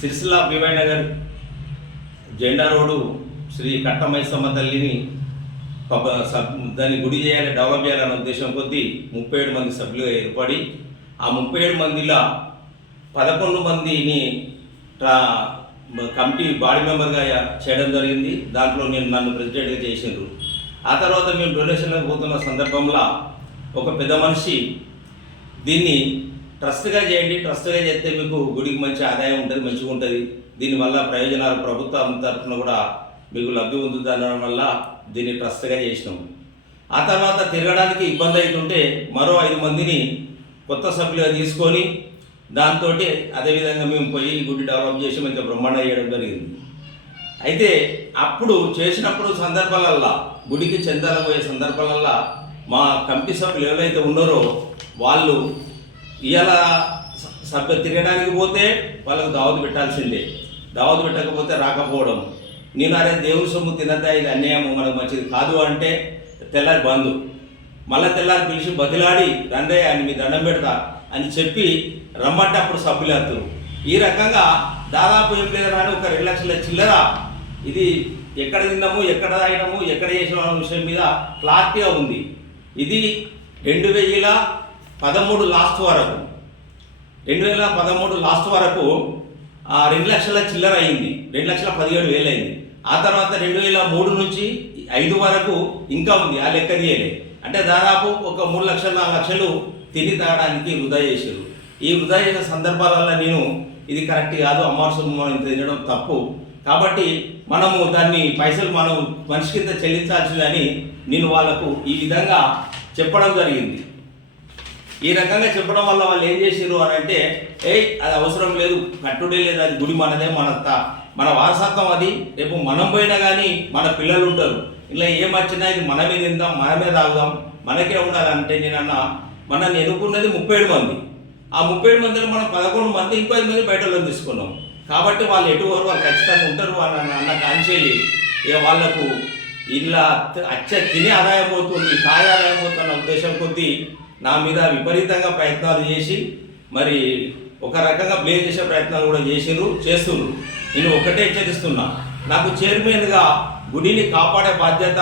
Sircilla by Nagar జెండా road Shri Katta Maisamma తల్లిని దాన్ని గుడి చేయాలి, డెవలప్ చేయాలనే ఉద్దేశం కొద్దీ 37 మంది సభ్యులుగా ఏర్పడి ఆ 37 మందిలో 11 మందిని కమిటీ బాడీ మెంబర్గా చేయడం జరిగింది. దాంట్లో నన్ను ప్రెసిడెంట్గా చేసిండ్రు. ఆ తర్వాత మేము డొనేషన్లకు పోతున్న సందర్భంలో ఒక పెద్ద మనిషి దీన్ని ట్రస్ట్గా చేయండి, ట్రస్ట్గా చేస్తే మీకు గుడికి మంచి ఆదాయం ఉంటుంది, మంచిగా ఉంటుంది, దీనివల్ల ప్రయోజనాలు ప్రభుత్వం తరఫున కూడా మీకు లబ్ధి పొందుతుంది అనడం వల్ల దీన్ని ట్రస్ట్గా చేసినాం. ఆ తర్వాత తిరగడానికి ఇబ్బంది అవుతుంటే మరో 5 మందిని కొత్త సభ్యులుగా తీసుకొని దాంతో అదేవిధంగా మేము పోయి గుడి డెవలప్ చేసి మంచిగా బ్రహ్మాండ చేయడం జరిగింది. అయితే అప్పుడు చేసినప్పుడు సందర్భాలల్లో గుడికి చందాలు పోయే సందర్భాలల్లో మా కమిటీ సభ్యులు ఎవరైతే ఉన్నారో వాళ్ళు ఇవాళ తిరగడానికి పోతే వాళ్ళకు దావత్ పెట్టాల్సిందే, దావత్ పెట్టకపోతే రాకపోవడం, నేను అరే దేవుని సొమ్ము తినద్దా, ఇది అన్యాయం, మనకు మంచిది కాదు అంటే తెల్లారి బంధు, మళ్ళీ తెల్లారి పిలిచి బదిలాడి రండే అని మీ దండం పెడతా అని చెప్పి రమ్మంటే అప్పుడు సభ్యులు వస్తారు. ఈ రకంగా దాదాపు ఏం లేదని ఒక 2 లక్షల చిల్లర ఇది ఎక్కడ తిన్నాము, ఎక్కడ తాగినాము, ఎక్కడ చేసిన విషయం మీద క్లారిటీగా ఉంది. ఇది 2013 లాస్ట్ వరకు 2013 లాస్ట్ వరకు 2 లక్షల చిల్లర అయింది, 2,17,000 అయింది. ఆ తర్వాత 2003 నుంచి 5 వరకు ఇంకా ఉంది, ఆ లెక్క తీయలే. అంటే దాదాపు ఒక 3 లక్షలు 4 లక్షలు తిని తాగడానికి వృధా చేశారు. ఈ వృధా చేసిన సందర్భాలలో నేను ఇది కరెక్ట్ కాదు, అమ్మారు సొమ్ము మనం తినడం తప్పు, కాబట్టి మనము దాన్ని పైసలు మనం మనిషి కింద చెల్లించాల్సిందని నేను వాళ్ళకు ఈ విధంగా చెప్పడం జరిగింది. ఈ రకంగా చెప్పడం వల్ల వాళ్ళు ఏం చేసారు అని అంటే, అది అవసరం లేదు, కట్టుడే లేదు, అది గుడి మనదే, మన వారసత్వం అది, రేపు మనం పోయినా కానీ మన పిల్లలు ఉంటారు, ఇలా ఏమొచ్చినా ఇది మనమే తిందాం, మనమే తాగుదాం, మనకే ఉండాలంటే మనల్ని ఎన్నుకున్నది 37 మంది. ఆ 37 మందిలో మనం 11 మంది, ఇంకో 5 మంది బయట వాళ్ళని తీసుకున్నాం. కాబట్టి వాళ్ళు ఎటువరు వాళ్ళు ఖచ్చితంగా ఉంటారు అన్న కాంచేలి ఇక వాళ్ళకు ఇలా తినే ఆదాయం అవుతుంది, కాయ ఆదాయం అవుతున్న ఉద్దేశం కొద్దీ నా మీద విపరీతంగా ప్రయత్నాలు చేసి మరి ఒక రకంగా బ్లేమ్ చేసే ప్రయత్నాలు కూడా చేస్తున్నారు. నేను ఒకటే హెచ్చరిస్తున్నా, నాకు చైర్మన్గా గుడిని కాపాడే బాధ్యత